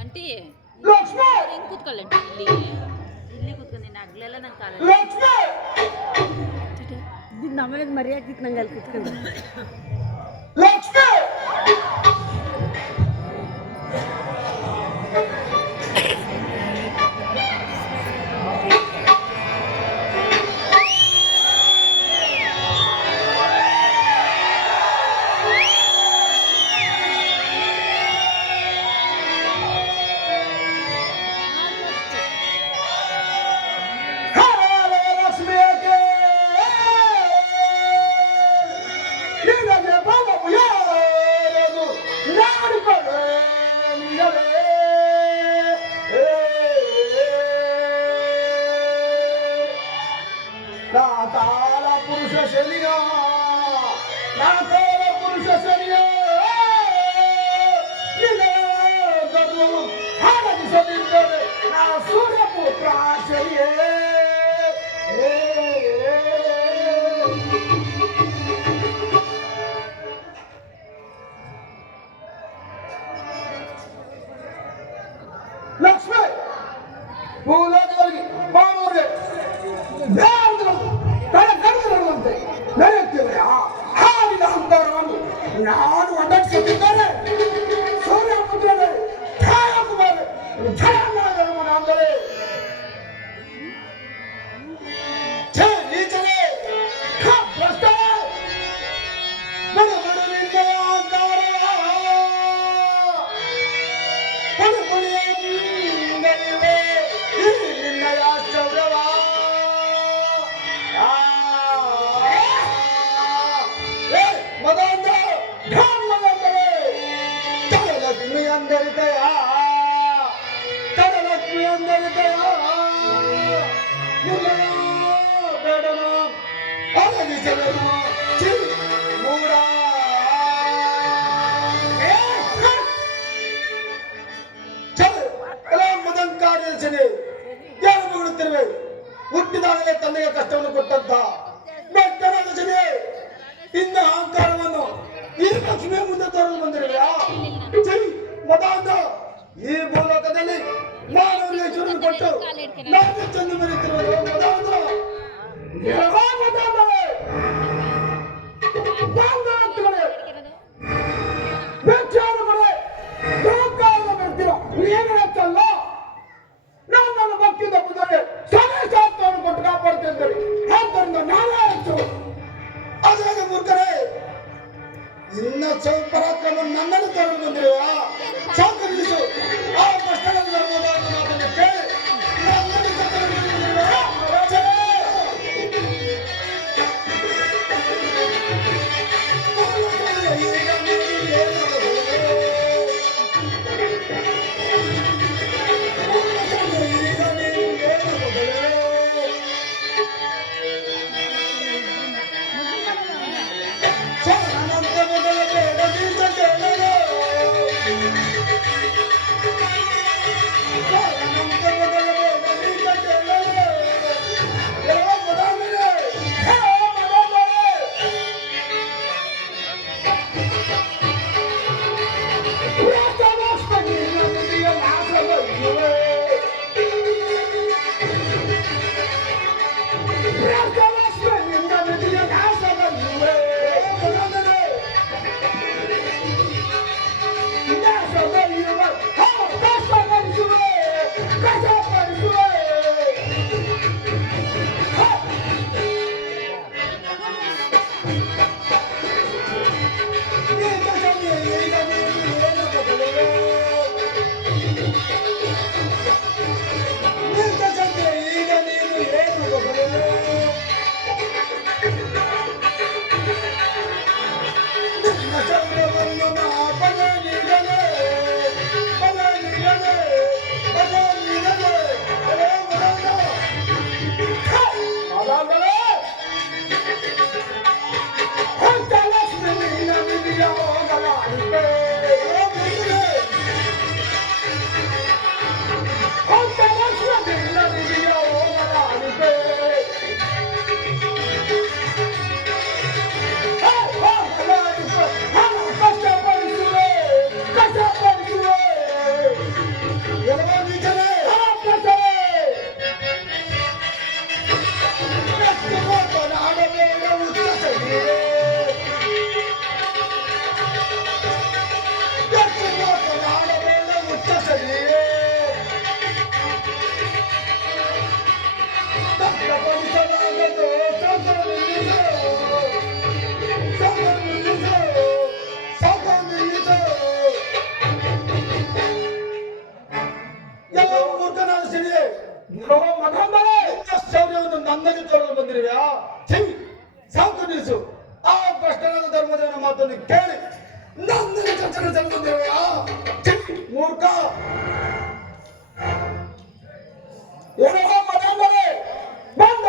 ಅಂಟಿ ಹಿಂಗ್ ಕೂತ್ಕೊಳ್ಳಂಟಿ ಇಲ್ಲಿ. ಇಲ್ಲಿ ಕೂತ್ಕೊಂಡು ನೀನು ಆಗ್ಲೆಲ್ಲ ನಂಗೆ ಕಾಲ ನಮ್ಮನೇದು ಮರ್ಯಾದಿತ್ತು ನಂಗೆ ಅಲ್ಲಿ ಕುತ್ಕೊಂಡು. Yeah. ನಾನು ಅಡಗಿಸುತ್ತಿದ್ದೇನೆ ತಡಲಕ್ಷ್ಮಿ ಅಂದರಿತೆಯ ತಡಲಕ್ಷ್ಮಿ ಅಂದರಿತೆಯ ನಿನ್ನಯ ಬೇಡನು ಅರಗಿಸಬೇಕು ಚಿ ಮೂಡ ಏ, ಹ! ಚಲು ಎಲ್ಲ ಮದನ್ ಕಾರ್ಯದರ್ಶಿನಿ ಏನು ಬಿಡುತ್ತಿರುವೆ ಹುಟ್ಟಿದಾಗಲೇ ತಂದೆಗೆ ಕಷ್ಟವನ್ನು ಕೊಟ್ಟಂತ ಬೆಟ್ಟರಾಜನೇ ಇನ್ನ ಅಹಂಕಾರವನ್ನು ಈ ಲಕ್ಷ್ಮಿಯ ಮುಂದೆ ತರಲು ಬಂದಿರುವೆಯಾ ಮದಾಂಧ ಈ ಭೂಲೋಕದಲ್ಲಿ ಮಾನವರಿಗೆ ಜೀವನ ಕೊಟ್ಟು ನಾನು ಚಂದ ಮರೆತಿರುವುದು ಮದಾಂಧ ಯಾವ ಮದಾಂಧವೇ? ಮದಾಂಧವಂತಗಳೇ! ನನ್ನನ್ನು ತಗೊಂಡು ಬರ್ತೀರ Thank you. ಬಂದಿರುವೆಯಾ ಛೀ ಮೂರ್ಖ! ಏನೋ ಮಗಂಬರೇ ಬಂದ